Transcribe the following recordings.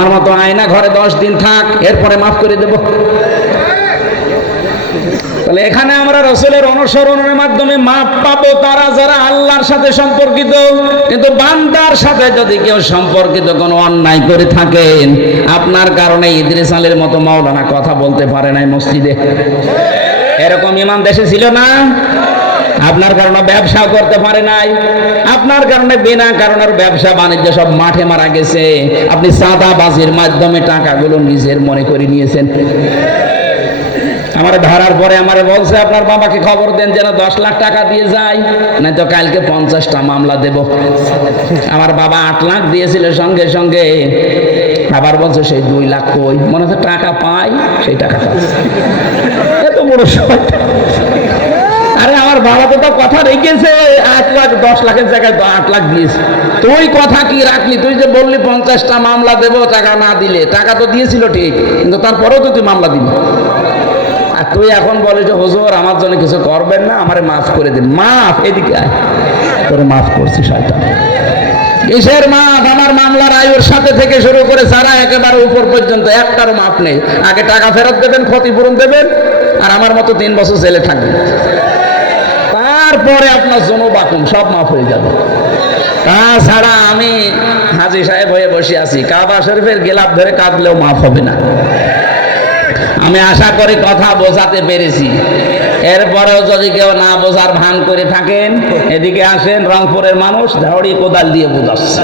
আমার মতো আয়না ঘরে 10 দিন থাক, এরপরে মাফ করে দেব। তাহলে এখানে আমরা রাসূলের অনুসরণের মাধ্যমে মাপ পাবো তারা যারা আল্লাহর সাথে সম্পর্কিত। কিন্তু বান্দার সাথে যদি কেউ সম্পর্কিত কোনো অন্যায় করে থাকেন, আপনার কারণে ইদ্রিস আলীর মতো মাওলানা কথা বলতে পারে নাই মসজিদে, এরকম ইমাম দেশে ছিল না? আপনার কারণে ব্যবসা করতে পারে নাই, আপনার কারণে বিনা কারণের ব্যবসা বাণিজ্য সব মাঠে মারা গেছে। আপনি চাঁদাবাজির মাধ্যমে টাকাগুলো নিজের মনে করে নিয়েছেন। আমার ধরার পরে আমারে বলছে আপনার বাবাকে খবর দেন যেন 10 লাখ টাকা দিয়ে যায়, নাই তো কালকে 50টা মামলা দেব। আমার বাবা 8 লাখ দিয়েছিল সঙ্গে সঙ্গে, আবার বলছে সেই 2 লাখ কই, মনে হচ্ছে টাকা পাই সেই টাকা এত বড় সময়। আরে আমার বাবা তো কথা রেখেছে, 8 লাখ 10 লাখের জায়গায় 8 লাখ দিয়েছে। তুই কথা কি রাখলি? তুই যে বললি 50টা মামলা দেব টাকা না দিলে, টাকা তো দিয়েছিল ঠিক, কিন্তু তারপরেও তো তুই মামলা দিবি। আর তুই এখন বলে যে হুজুর আমার জন্য কিছু করবেন না, আমারে মাফ করে দিন। মাফ? এদিকে আয়, তোরে মাফ করছি শয়তান। কিসের মাফ? আমার মামলার আয়ুর সাথে থেকে শুরু করে যারা একেবারে উপর পর্যন্ত একটারও মাফ নেই। আগে টাকা ফেরত দেবেন, ক্ষতিপূরণ দেবেন, আর আমার মতো 3 বছর জেলে থাকবেন। তারপরে আপনার জনবাকুম সব মাফ হয়ে যাবে। তাছাড়া আমি হাজী সাহেব হয়ে বসে আছি, কাবা শরীফের গেলাপ ধরে কাঁদলেও মাফ হবে না। আমি আশা করি কথা বোঝাতে পেরেছি। এরপরেও যদি কেউ না বোঝার ভান করে থাকেন, এদিকে আসেন, রংপুরের মানুষ ঝাড়ি কোদাল দিয়ে বোঝাচ্ছে।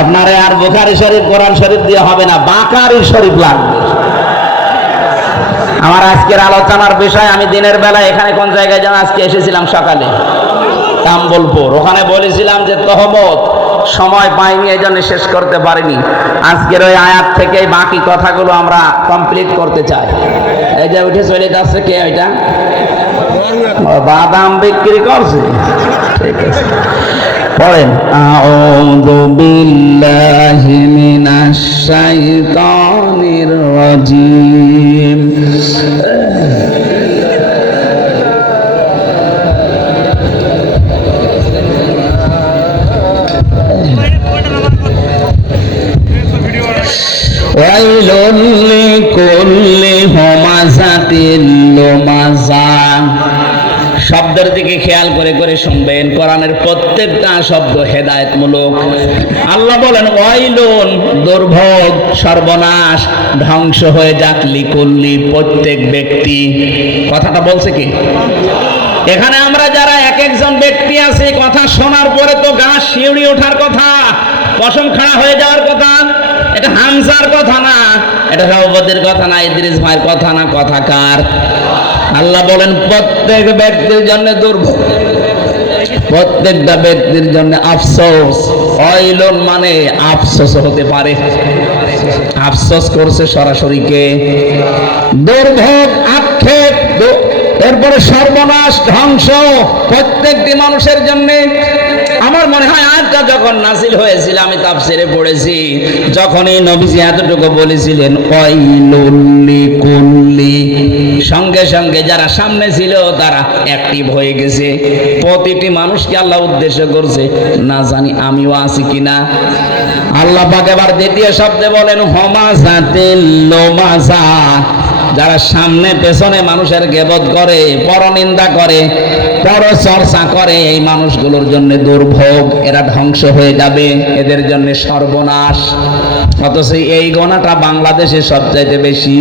আপনারে আর বুখারী শরীফ কোরআন শরীফ দিয়ে হবে না, বাকারি শরীফ লাগবে। আমার আজকের আলোচনার বিষয়, আমি দিনের বেলা এখানে কোন জায়গায় যেন আজকে এসেছিলাম সকালে, তাম্বলপুর, ওখানে বলেছিলাম যে তহমত সময় পাইনি, এই জন্য শেষ করতে পারিনি। আজকের ওই আয়াত থেকে বাকি কথাগুলো আমরা কমপ্লিট করতে চাই। এই যে উঠে চলে যাচ্ছে কে? ওইটা বাদাম বিক্রি করছে। ঠিক আছে, পড়েন। আউযু বিল্লাহি মিনাশ শাইতানির রাজিম। ওয়াইলুল লিকুল্লি হুমাযাতিল লুমাযা। শব্দের দিকে খেয়াল করে করে শুনবেন, কোরআনের প্রত্যেকটা শব্দ হেদায়েতমূলক। আল্লাহ বলেন ওয়াইলুন, দুর্ভোগ, সর্বনাশ, ধ্বংস হয়ে যাক, লিকুল্লি, প্রত্যেক ব্যক্তি। কথাটা বলছে কি? এখানে আমরা যারা এক একজন ব্যক্তি আছি, কথা শোনার পরে তো গা শিউরে ওঠার কথা, পশম খাড়া হয়ে যাওয়ার কথা। এটা হামজার কথা না, এটা সভাপতির কথা না, ইদ্রিস ভাইয়ের কথা না, কথা কার? আল্লাহ বলেন প্রত্যেক ব্যক্তির জন্য দুর্ভোগ, প্রত্যেকটা ব্যক্তির জন্য আফসোস। ওয়াইলুন মানে আফসোস হতে পারে, আফসোস করছে সরাসরি কে? দুর্ভোগ, আক্ষেপ, এরপরে সর্বনাশ, ধ্বংস প্রত্যেকটি মানুষের জন্য। আমার মনে হয় আয়াতটা যখন নাযিল হয়েছিল, আমি তাফসিরে পড়েছি, যখনই নবীজি এতটুকু বলেছিলেন ওয়াইলুল লিকুল্লি, সঙ্গে সঙ্গে যারা সামনে ছিল তারা অ্যাক্টিভ হয়ে গেছে। প্রতিটি মানুষকে আল্লাহ উদ্দেশ্য করছে, না জানি আমিও আছি কিনা। আল্লাহ পাক এবার দ্বিতীয় শব্দে বলেন হুমাযাতিল লুমাযা, যারা সামনে পেছনে মানুষের গীবত করে, পরনিন্দা করে, পরচর্চা করে, এই মানুষগুলোর জন্য দুর্ভোগ, এরা ধ্বংস হয়ে যাবে, এদের জন্য সর্বনাশ। অথচ এই গোনাটা বাংলাদেশে সবচাইতে বেশি।